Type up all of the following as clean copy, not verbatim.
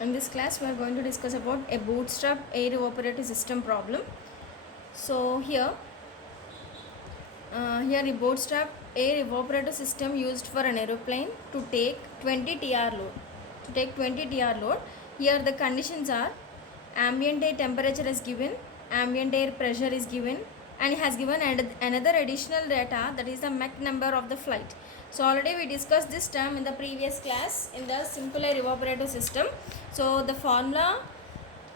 In this class, we are going to discuss about a bootstrap air evaporative system problem. So here a bootstrap air evaporative system used for an aeroplane to take 20 TR load. To take 20 TR load, here the conditions are ambient air temperature is given, ambient air pressure is given, and it has given another additional data, that is the Mach number of the flight. So already we discussed this term in the previous class in the simple air evaporative system. So the formula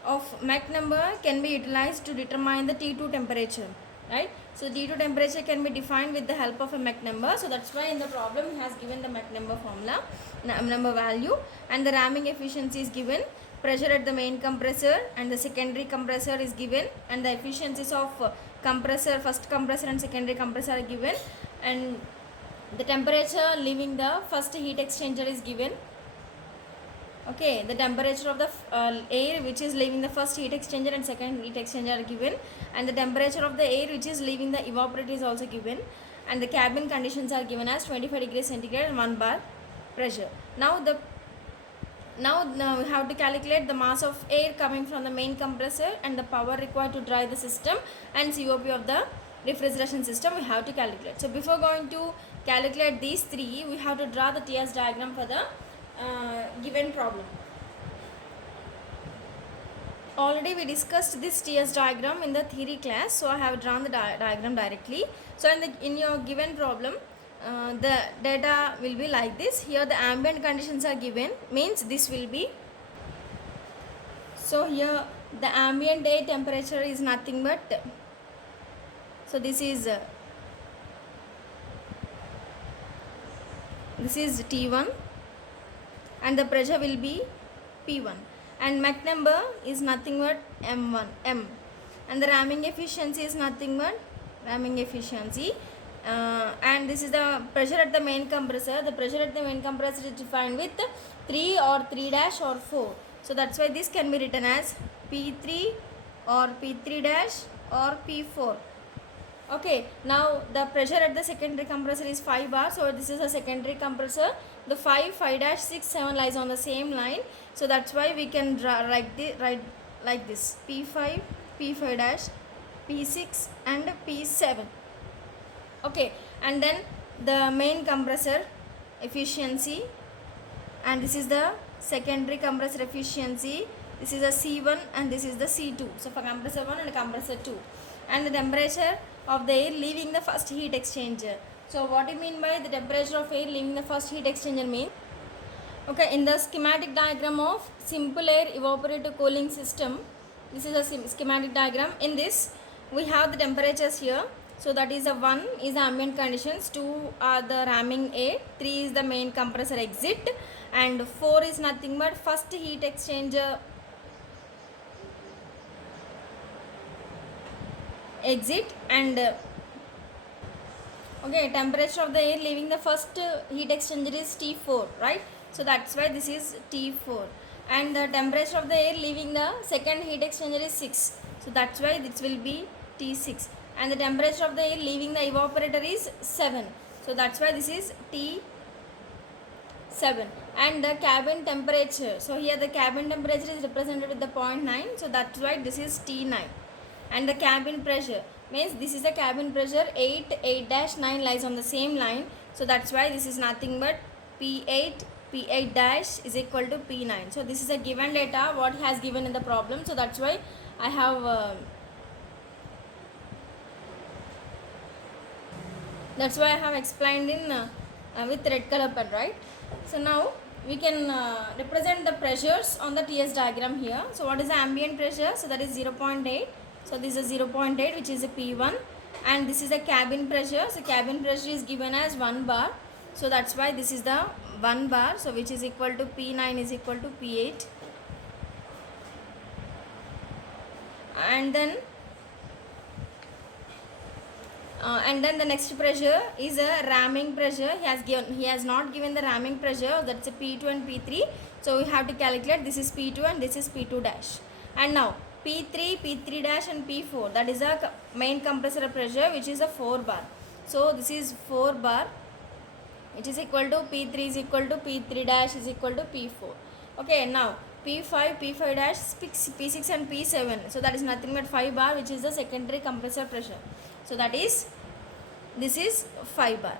of Mach number can be utilized to determine the T2 temperature, right? So T2 temperature can be defined with the help of a Mach number. So that's why in the problem he has given the Mach number formula, number value, and the ramming efficiency is given. Pressure at the main compressor and the secondary compressor is given, and the efficiencies of compressor, first compressor and secondary compressor are given, and the temperature leaving the first heat exchanger is given. Okay, the temperature of the air which is leaving the first heat exchanger and second heat exchanger are given, and the temperature of the air which is leaving the evaporator is also given, and the cabin conditions are given as 25 degrees centigrade and 1 bar pressure. Now we have to calculate the mass of air coming from the main compressor and the power required to drive the system and COP of the refrigeration system we have to calculate. So before going to calculate these three, we have to draw the TS diagram for the given problem. Already we discussed this TS diagram in the theory class, so I have drawn the diagram directly. So in your given problem, the data will be like this. Here the ambient conditions are given, means this will be. So here the ambient air temperature is nothing but, so this is T1, and the pressure will be P1, and Mach number is nothing but M, and the ramming efficiency is nothing but ramming efficiency, and this is the pressure at the main compressor. The pressure at the main compressor is defined with 3 or 3 dash or 4. So that's why this can be written as P3 or P3 dash or P4. Okay, now the pressure at the secondary compressor is 5 bar, so this is a secondary compressor. The 5 dash 6 7 lies on the same line, so that's why we can write like this: P5 dash P6 and P7. Okay, and then the main compressor efficiency, and this is the secondary compressor efficiency. This is a C1 and this is the C2. So for compressor 1 and compressor 2, and the temperature of the air leaving the first heat exchanger. So what do you mean by the temperature of air leaving the first heat exchanger means? Okay, in the schematic diagram of simple air evaporative cooling system, this is a schematic diagram. In this we have the temperatures here. So that is the 1 is the ambient conditions, 2 are the ramming air, 3 is the main compressor exit, and 4 is nothing but first heat exchanger exit, and okay, temperature of the air leaving the first heat exchanger is T4, right? So that's why this is T4, and the temperature of the air leaving the second heat exchanger is 6, so that's why this will be T6, and the temperature of the air leaving the evaporator is 7, so that's why this is T7, and the cabin temperature, so here the cabin temperature is represented with the 0.9, so that's why this is T9, and the cabin pressure means this is the cabin pressure 8 dash 9 lies on the same line, so that's why this is nothing but P8 dash is equal to P9. So this is a given data what has given in the problem, so that's why I have explained in with red color pen, right? So now we can represent the pressures on the TS diagram here. So what is the ambient pressure? So that is 0.8. So this is 0.8, which is a P1, and this is the cabin pressure. So cabin pressure is given as 1 bar, so that's why this is the 1 bar, so which is equal to P9 is equal to P8, and then the next pressure is a ramming pressure. He has not given the ramming pressure, that's a P2 and P3, so we have to calculate. This is P2 and this is P2 dash, and now P3 dash and P4, that is a main compressor pressure, which is a 4 bar. So this is 4 bar, which is equal to P3 is equal to P3 dash is equal to P4. Okay, now P5, P5 dash, P6 and P7. So that is nothing but 5 bar, which is the secondary compressor pressure. So that is, this is 5 bar.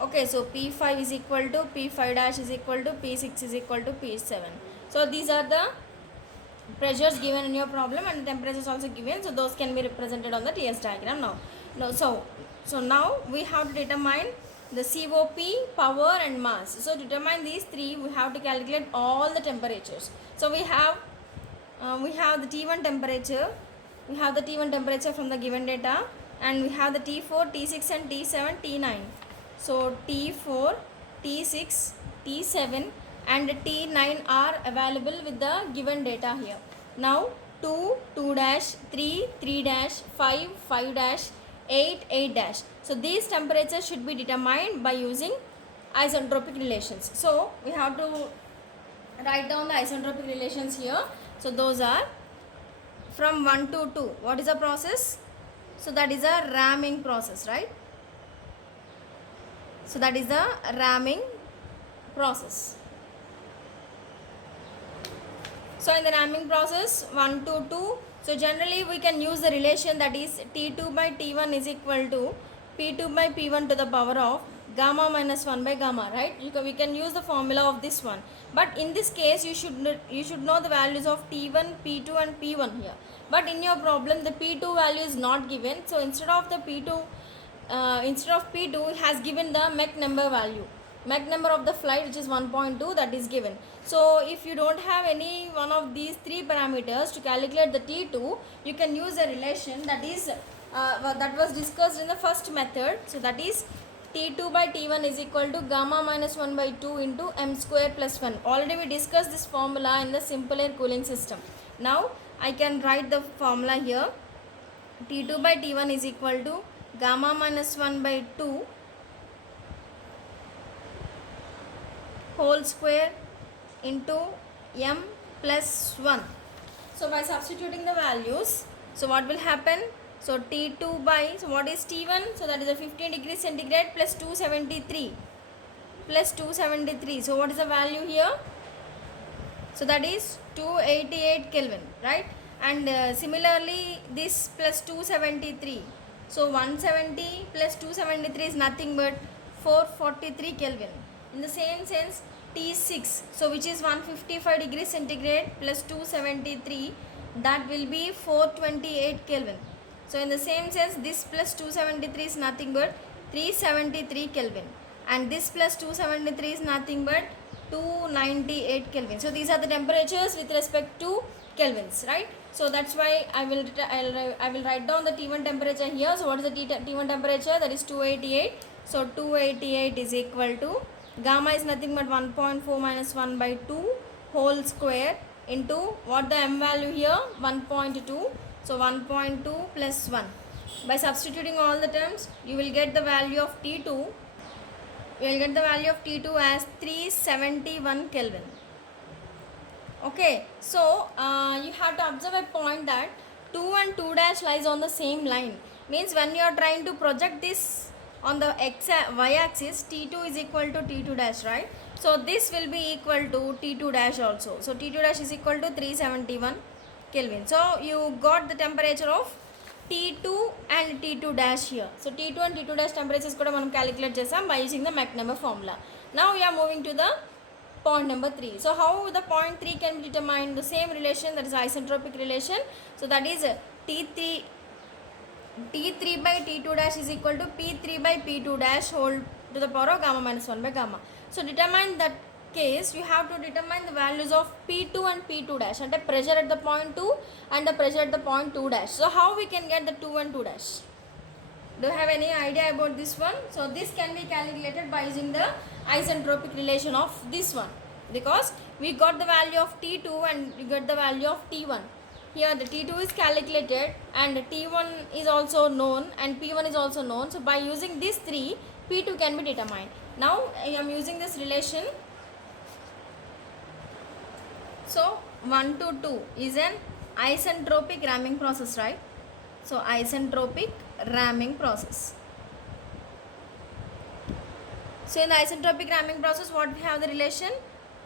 Okay, so P5 is equal to P5 dash is equal to P6 is equal to P7. So these are the pressures given in your problem, and temperatures also given. So those can be represented on the TS diagram now. So now we have to determine the COP, power and mass. So to determine these three, we have to calculate all the temperatures. So we have the T1 temperature. We have the T1 temperature from the given data, and we have the T4, T6 and T7, T9. So T4, T6, T7 and T9 are available with the given data here. Now 2, 2 dash, 3, 3 dash, 5, 5 dash, 8, 8 dash. So these temperatures should be determined by using isentropic relations. So we have to write down the isentropic relations here. So those are from 1 to 2. What is the process? So that is a ramming process, right? So that is the ramming process. So in the ramming process 1 to 2, so generally we can use the relation, that is T2 by T1 is equal to P2 by P1 to the power of gamma minus 1 by gamma, right? We can use the formula of this one. But in this case you should know the values of T1, P2 and P1 here. But in your problem the P2 value is not given. So instead of P2 it has given the Mach number value. Mach number of the flight, which is 1.2, that is given. So if you don't have any one of these three parameters to calculate the T2, you can use a relation that is that was discussed in the first method. So that is T2 by T1 is equal to gamma minus 1 by 2 into m square plus 1. Already we discussed this formula in the simple air cooling system. Now I can write the formula here. T2 by T1 is equal to gamma minus 1 by 2 whole square into m plus 1. So by substituting the values, so what will happen? So T2 by, so what is T1? So that is a 15 degrees centigrade plus 273 plus 273. So what is the value here? So that is 288 Kelvin, right? And similarly this plus 273. So 170 plus 273 is nothing but 443 Kelvin. In the same sense T6, so which is 155 degrees centigrade plus 273, that will be 428 Kelvin. So in the same sense this plus 273 is nothing but 373 Kelvin, and this plus 273 is nothing but 298 Kelvin. So these are the temperatures with respect to Kelvins, right? So that's why I will write down the T1 temperature here. So what is the T1 temperature? That is 288. So 288 is equal to gamma is nothing but 1.4 minus 1 by 2 whole square into what the m value here, 1.2. So 1.2 plus 1. By substituting all the terms, you will get the value of T2. You will get the value of T2 as 371 Kelvin. Okay, so you have to observe a point that 2 and 2 dash lies on the same line. Means when you are trying to project this on the y axis, T2 is equal to T2 dash, right? So this will be equal to T2 dash also. So T2 dash is equal to 371 Kelvin. So you got the temperature of T2 and T2 dash here. So T2 and T2 dash temperatures kuda manam calculate chesam by using the Mach number formula. Now we are moving to the point number 3. So how the point 3 can be determined? The same relation, that is isentropic relation. So that is T3 by T2 dash is equal to P3 by P2 dash whole to the power of gamma minus 1 by gamma. So determine that case, you have to determine the values of P2 and P2 dash, and the pressure at the point 2 and the pressure at the point 2 dash. So how we can get the 2 and 2 dash? Do you have any idea about this one? So this can be calculated by using the isentropic relation of this one, because we got the value of T2 and we got the value of T1. Here the T2 is calculated and T1 is also known and P1 is also known. So by using these three, P2 can be determined. Now I am using this relation. So 1 to 2 is an isentropic ramming process, right? So isentropic ramming process. So in the isentropic ramming process, what we have the relation?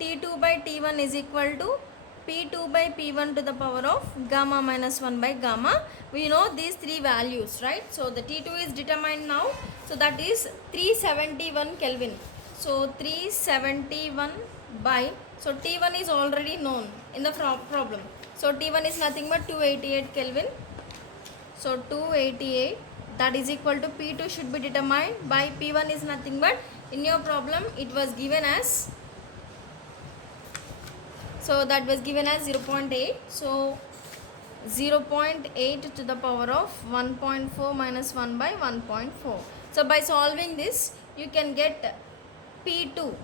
T2 by T1 is equal to P2 by P1 to the power of gamma minus 1 by gamma. We know these three values, right? So the T2 is determined now. So that is 371 Kelvin. So 371 by, so T1 is already known in the problem. So T1 is nothing but 288 Kelvin. So 288, that is equal to P2 should be determined by P1 is nothing but, in your problem it was given as, so that was given as 0.8. So 0.8 to the power of 1.4 minus 1 by 1.4. So by solving this you can get P2.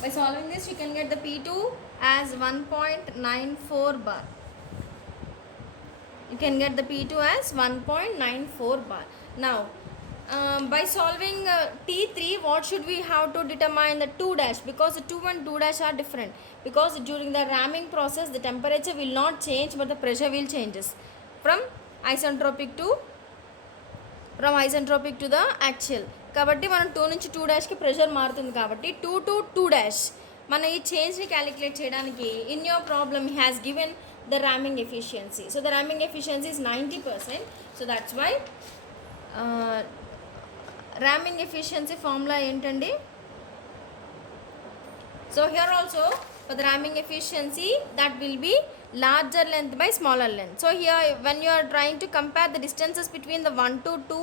By solving this you can get the P2 as 1.94 bar. You can get the P2 as 1.94 bar. Now by solving T3, what should we have to determine the 2 dash, because the 2 and 2 dash are different, because during the ramming process the temperature will not change but the pressure will changes from isentropic to the actual. కాబట్టి మనం 2 నుంచి 2 డాష్కి pressure మారుతుంది కాబట్టి 2 to 2 dash మన ఈ చేంజ్ని calculate చేయడానికి in your problem he has given the ramming efficiency. So the ramming efficiency is 90%. So that's why ramming efficiency formula entandi. So here also for the ramming efficiency, that will be larger length by smaller length. So here when you are trying to compare the distances between the 1 to 2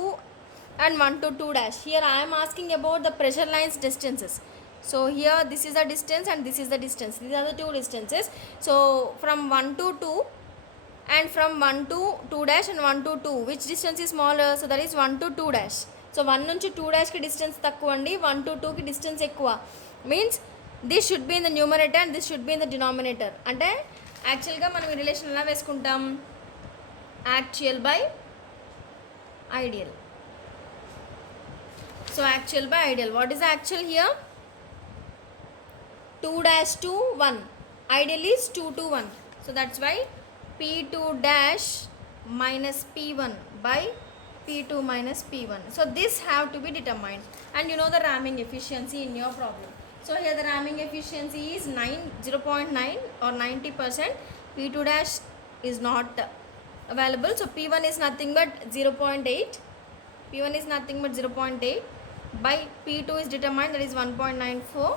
and 1 to 2 dash, here I am asking about the pressure lines distances. So here this is the distance and this is the distance. These are the two distances. So from 1 to 2 and from 1 to 2 dash and 1 to 2, which distance is smaller? So that is 1 to 2 dash. So 1 నుంచి 2 dash ki distance తక్కువ అండి, 1 to 2 ki distance ఎక్కువ. Means this should be in the numerator and this should be in the denominator. అంటే యాక్చువల్గా మనం ఈ relation ఎలా వేసుకుంటాం? Actual by ideal. So actual by ideal. What is the actual here? 2 dash to 1. Ideal is 2 to 1. So that's why P2 dash minus P1 by P2 minus P1. So this have to be determined. And you know the ramming efficiency in your problem. So here the ramming efficiency is 0.9 or 90%. P2 dash is not available. So P1 is nothing but 0.8. P1 is nothing but 0.8 by P2 is determined, that is 1.94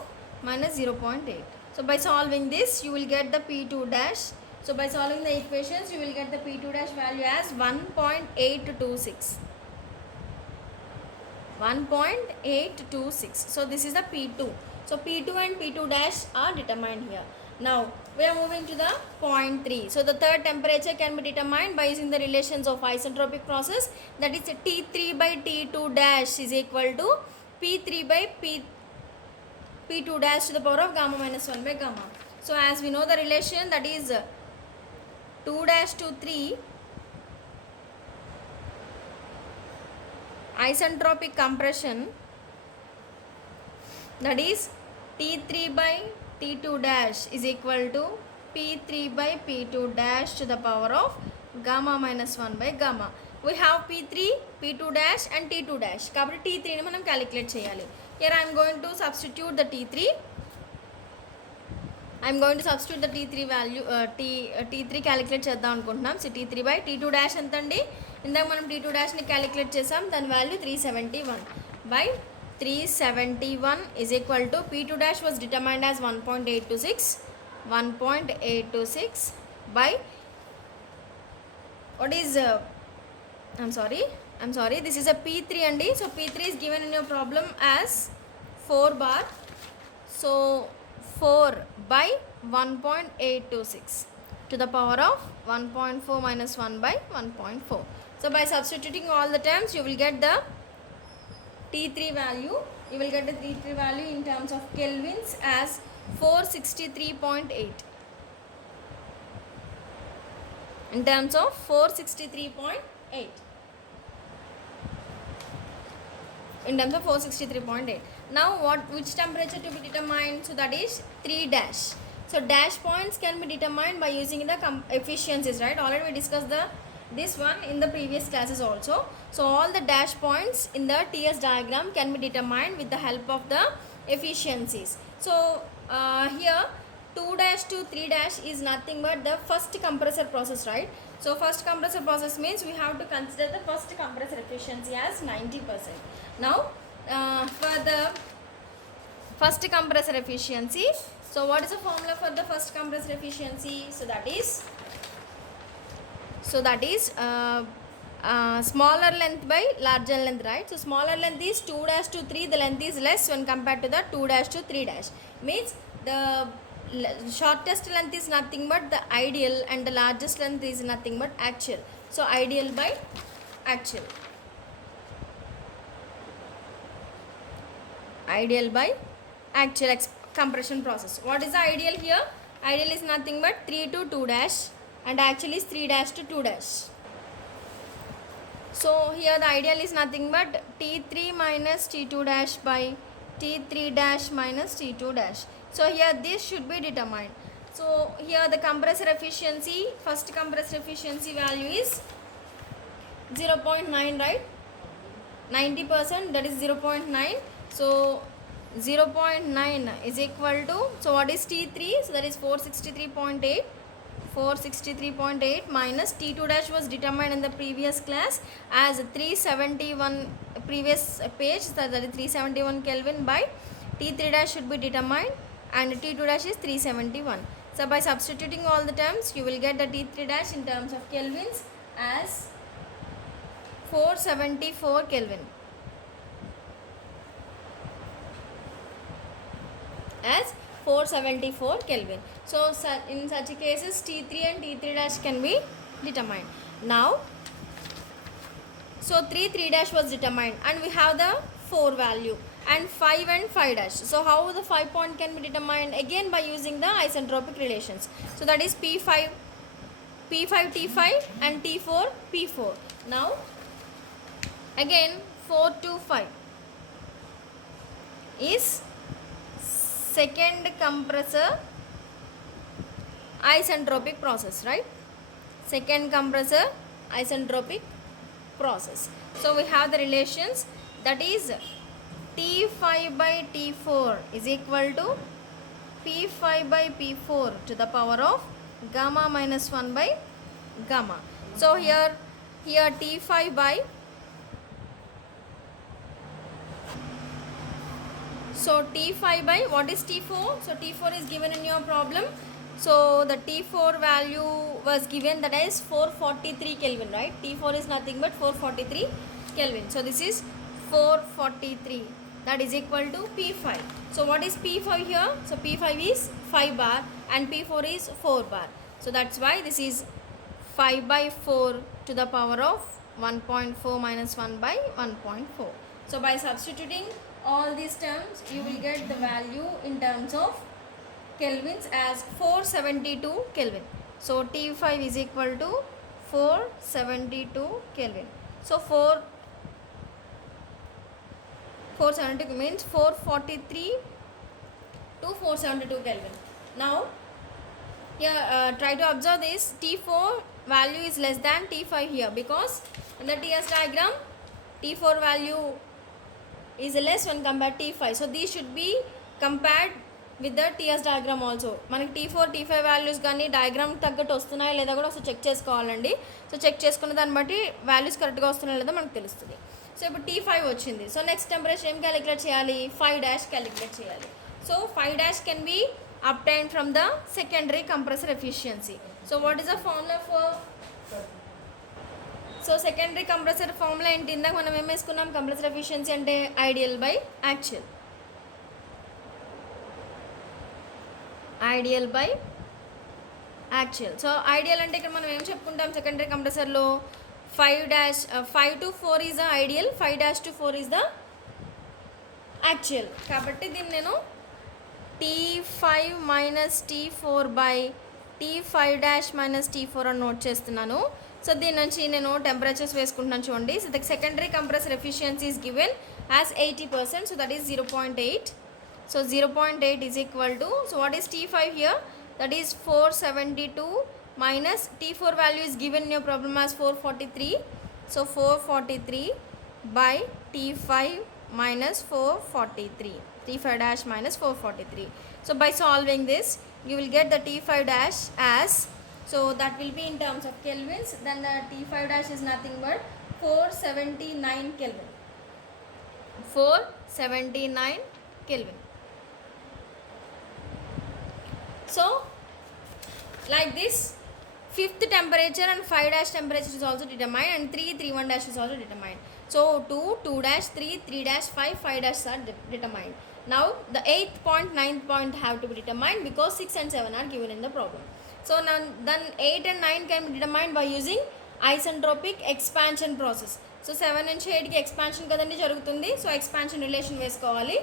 minus 0.8. So by solving this you will get the P2 dash. So by solving the equations you will get the P2 dash value as 1.826. 1.826. So this is the P2. So P2 and P2 dash are determined here. Now we are moving to the point 3. So the third temperature can be determined by using the relations of isentropic process, that is T3 by T2 dash is equal to P3 by P2 dash to the power of gamma minus 1 by gamma. So as we know the relation, that is 2 dash to 3 isentropic compression, that is T3 by T2 dash is equal to P3 by P2 dash to the power of gamma minus 1 by gamma. We have P3, P2 dash and T2 dash. కాబట్టి T3 ని మనం calculate చేయాలి. Here I am going to substitute the T3. I am going to substitute the T3 value. T3 calculate చేద్దాం అనుకుంటున్నాం. So T3 by T2 dash ఎంత అండి? ఇందాక మనం T2 dash ని క్యాలిక్యులేట్ చేసాం. దాని value 371 by 371 is equal to P2 dash was determined as 1.826 by, what is I'm sorry, this is a P3 andi. So P3 is given in your problem as 4 bar. So 4 by 1.826 to the power of 1.4 minus 1 by 1.4. So by substituting all the terms you will get the T3 value. You will get the T3 value in terms of kelvins as 463.8. In terms of 463.8. In terms of 463.8. Now which temperature to be determined? So that is 3 dash. So dash points can be determined by using the efficiencies, right? Already we discussed this one in the previous classes also. So all the dash points in the TS diagram can be determined with the help of the efficiencies. So here 2 dash to 3 dash is nothing but the first compressor process, right? So first compressor process means we have to consider the first compressor efficiency as 90%. Now for the first compressor efficiency, so what is the formula for the first compressor efficiency? So that is smaller length by larger length, right? So smaller length is 2 dash to 3, the length is less when compared to the 2 dash to 3 dash, means the shortest length is nothing but the ideal and the largest length is nothing but actual. So ideal by actual, ideal by actual compression process. What is the ideal here? Ideal is nothing but 3 to 2 dash and actually is 3 dash to 2 dash. So here the ideal is nothing but T3 minus T2 dash by T3 dash minus T2 dash. So here this should be determined. So here the compressor efficiency, first compressor efficiency value is 0.9, right? 90%, that is 0.9. So 0.9 is equal to, so what is T3? So that is 463.8. 463.8 minus T2 dash was determined in the previous class as 371 previous page, so that is 371 Kelvin by T3 dash should be determined and T2 dash is 371. So by substituting all the terms you will get the T3 dash in terms of kelvins as 474 Kelvin. As 474 Kelvin. So in such cases T3 and T3 dash can be determined. Now so 3 dash was determined and we have the 4 value and 5 and 5 dash. So how the 5 point can be determined? Again by using the isentropic relations. So that is P5 T5 and T4 P4. Now again 4 to 5 is second compressor isentropic process, right? Second compressor isentropic process. So we have the relations, that is T5 by T4 is equal to P5 by P4 to the power of gamma minus 1 by gamma. So here T5 by, so T5 by, what is T4? So T4 is given in your problem. So the T4 value was given, that is 443 Kelvin, right? T4 is nothing but 443 Kelvin. So this is 443, that is equal to P5. So what is P5 here? So P5 is 5 bar and P4 is 4 bar. So that's why this is 5 by 4 to the power of 1.4 minus 1 by 1.4. So by substituting all these terms you will get the value in terms of kelvins as 472 Kelvin. So T5 is equal to 472 Kelvin. So 472 means 443 to 472 Kelvin. Now here try to observe this, T4 value is less than T5 here, because in the TS diagram T4 value is less when compared to T5. So these should be compared with the TS diagram also. మనకి T4 T5 values కానీ diagram తగ్గట్టు వస్తున్నాయా లేదా కూడా ఒకసారి check చేసుకోవాలండి. So check చేసుకున్న దాన్ని బట్టి వాల్యూస్ కరెక్ట్గా వస్తున్నాయా లేదా మనకు తెలుస్తుంది. సో ఇప్పుడు T5 వచ్చింది. సో నెక్స్ట్ టెంపరేచర్ ఏం క్యాలిక్యులేట్ చేయాలి? 5 డాష్ క్యాలిక్యులేట్ చేయాలి. So 5 dash can be obtained from the secondary compressor efficiency. So what is the formula for, so secondary compressor formula ఏంటి? ఇందాక మనం ఏం వేసుకున్నాం? compressor efficiency అంటే ideal by actual, ideal by actual. So ideal అంటే ఇక్కడ మనం ఏం చెప్పుకుంటాం? సెకండరీ కంప్రెసర్లో 5 to 4 is the ideal, 5 dash to 4 is the actual. కాబట్టి దీన్ని నేను T5 minus T4 by T5 dash minus T4 అని నోట్ చేస్తున్నాను. సో దీని నుంచి నేను టెంపరేచర్స్ వేసుకుంటున్నాను చూడండి. So the secondary compressor efficiency is given as 80%. So that is 0.8. So 0.8 is equal to, so what is T5 here? That is 472 minus T4 value is given in your problem as 443. So 443 by T5 minus 443. T5 dash minus 443. So by solving this, you will get the T5 dash as, so that will be in terms of kelvins, then the T5 dash is nothing but 479 Kelvin. 479 Kelvin. So like this, fifth temperature and 5 dash temperature is also determined, and 3 1 dash is also determined. So 2 dash, 3 dash, 5 dash are determined. Now the 8th point, 9th point have to be determined because 6 and 7 are given in the problem. So now then 8 and 9 can be determined by using isentropic expansion process. So 7 నుంచి 8 కి expansion కదండి జరుగుతుంది. So expansion relation వేసుకోవాలి.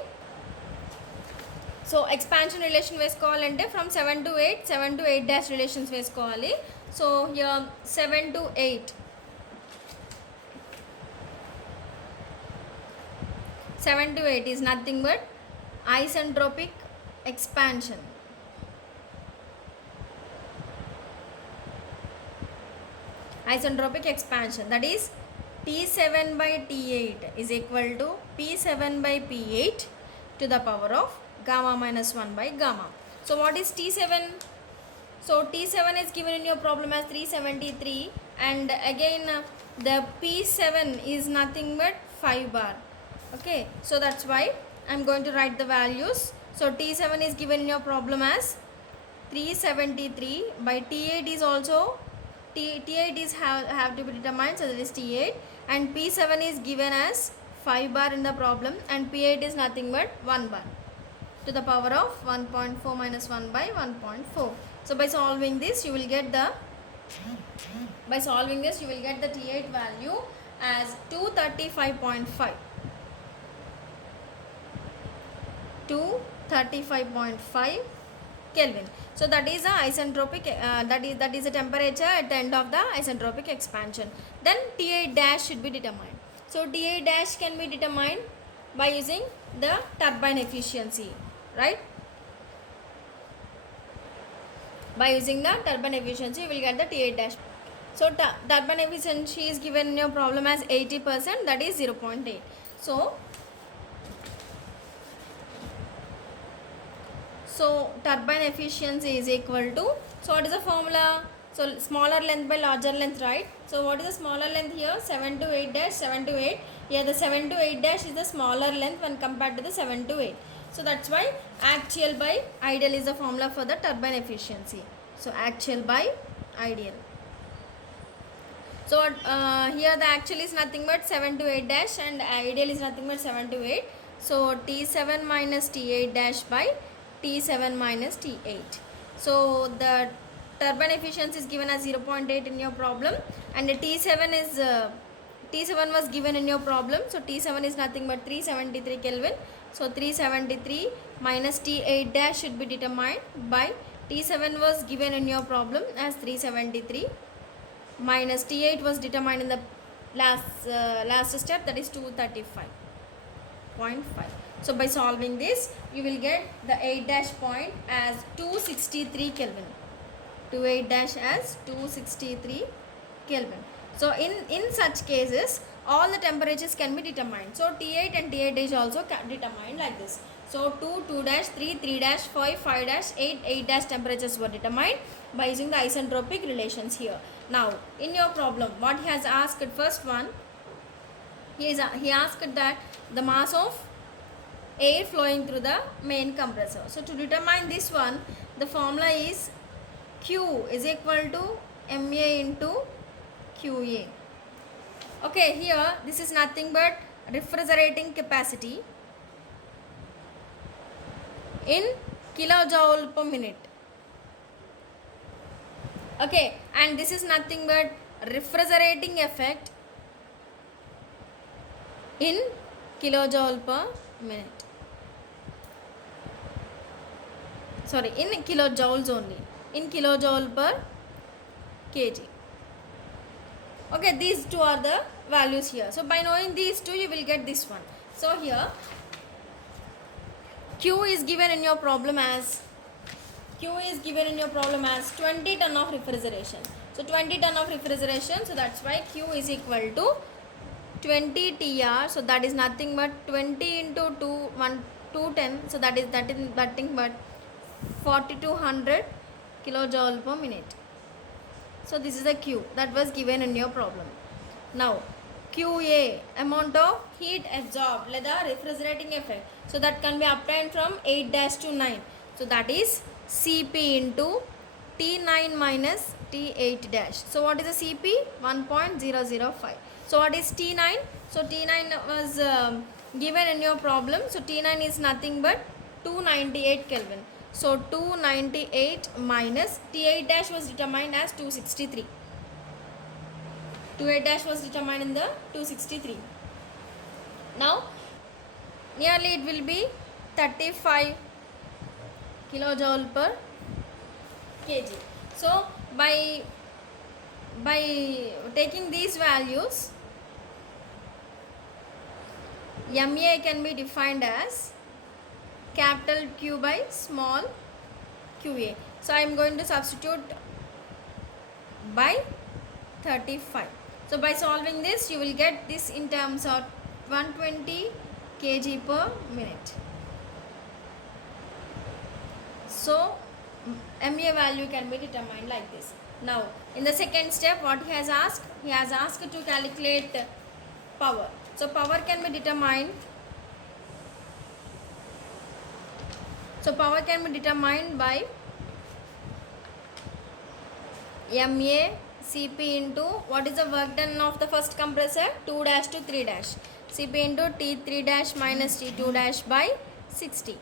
So expansion relation వేసుకోవాలంటే from 7 to 8, 7 to 8 dash relations వేసుకోవాలి. So here 7 to 8. 7 to 8 is nothing but isentropic expansion. Isentropic expansion, that is T7 by T8 is equal to P7 by P8 to the power of gamma minus 1 by gamma. So what is T7? So T7 is given in your problem as 373, and again the P7 is nothing but 5 bar. Okay, so that's why I'm going to write the values. So T7 is given in your problem as 373 by T8 is also T8 is have to be determined, so that is T8, and P7 is given as 5 bar in the problem, and P8 is nothing but 1 bar to the power of 1.4 minus 1 by 1.4. So by solving this you will get the T8 value as 235.5. 235.5 Kelvin. So that is the isentropic, that is the temperature at the end of the isentropic expansion. Then T8 dash should be determined. So T8 dash can be determined by using the turbine efficiency, right? By using the turbine efficiency, you will get the T8 dash. So turbine efficiency is given in your problem as 80%, that is 0.8. So turbine efficiency is equal to, so what is the formula? So smaller length by larger length, right? So what is the smaller length here? 7 to 8 dash, 7 to 8. Here the 7 to 8 dash is the smaller length when compared to the 7 to 8. So that's why actual by ideal is the formula for the turbine efficiency. So actual by ideal. So here the actual is nothing but 7 to 8 dash, and ideal is nothing but 7 to 8. So T7 minus T8 dash by T7 minus T8. So the turbine efficiency is given as 0.8 in your problem, and the T7 was given in your problem. So T7 is nothing but 373 Kelvin. So 373 minus T8 dash should be determined by T7 was given in your problem as 373 minus T8 was determined in the last step, that is 235.5. So by solving this you will get the 8 dash point as 263 Kelvin. 8 dash as 263 Kelvin. So in such cases all the temperatures can be determined. So T8 and T8 is also determined like this. So 2 dash, 3 dash, 5 dash, 8 dash temperatures were determined by using the isentropic relations here. Now in your problem what he has asked, first one he asked that the mass of air flowing through the main compressor. So to determine this one, the formula is Q is equal to MA into QA. Okay, here this is nothing but refrigerating capacity in kilojoule per minute. Okay, and this is nothing but refrigerating effect in kilojoule per minute. Sorry, in kilojoules only, in kilojoule per kg. Okay, these two are the values here. So by knowing these two you will get this one. So here Q is given in your problem as 20 ton of refrigeration. So 20 ton of refrigeration, so that's why Q is equal to 20 TR. So that is nothing but 20 into 210, so that is nothing but 4200 kilojoule per minute. So this is the Q that was given in your problem. Now QA, amount of heat absorbed, లేదా refrigerating effect, so that can be obtained from 8 dash to 9, so that is Cp into T9 minus T8 dash. So what is the Cp? 1.005. So what is T9? So T9 was given in your problem, so T9 is nothing but 298 Kelvin. So 298 minus T8 dash was determined as 263. 28 dash was determined in the 263. Now nearly it will be 35 kilojoule per kg. So by taking these values, MA can be defined as capital Q by small QA. So I am going to substitute by 35. So by solving this, you will get this in terms of 120 kg per minute. So MA value can be determined like this. Now in the second step, what he has asked? He has asked to calculate power. So power can be determined. So power can be determined by MA Cp into what is the work done of the first compressor? 2 dash to 3 dash. Cp into T3 dash minus T2 dash by 60.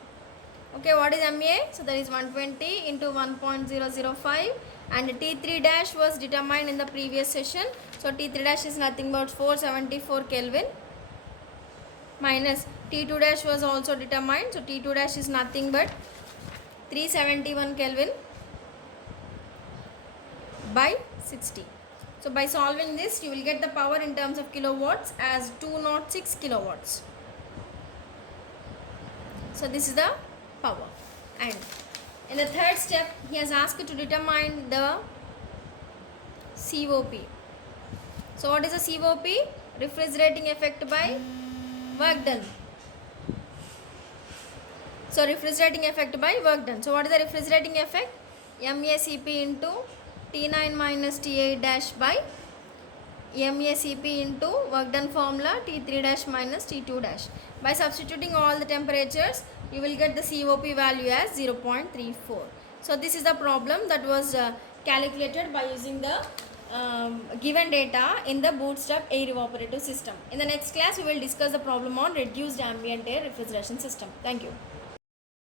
Okay, what is MA? So that is 120 into 1.005, and T3 dash was determined in the previous session. So T3 dash is nothing but 474 Kelvin minus T2 dash was also determined. So T2 dash is nothing but 371 Kelvin by 60. So by solving this, you will get the power in terms of kilowatts as 206 kilowatts. So this is the power. And in the third step, he has asked to determine the COP. So what is the COP? Refrigerating effect by work done. So refrigerating effect by work done. So what is the refrigerating effect? MACP into T9 minus T8 dash by MACP into work done formula T3 dash minus T2 dash. By substituting all the temperatures, you will get the COP value as 0.34. So this is the problem that was calculated by using the given data in the bootstrap air evaporative system. In the next class, we will discuss the problem on reduced ambient air refrigeration system. Thank you.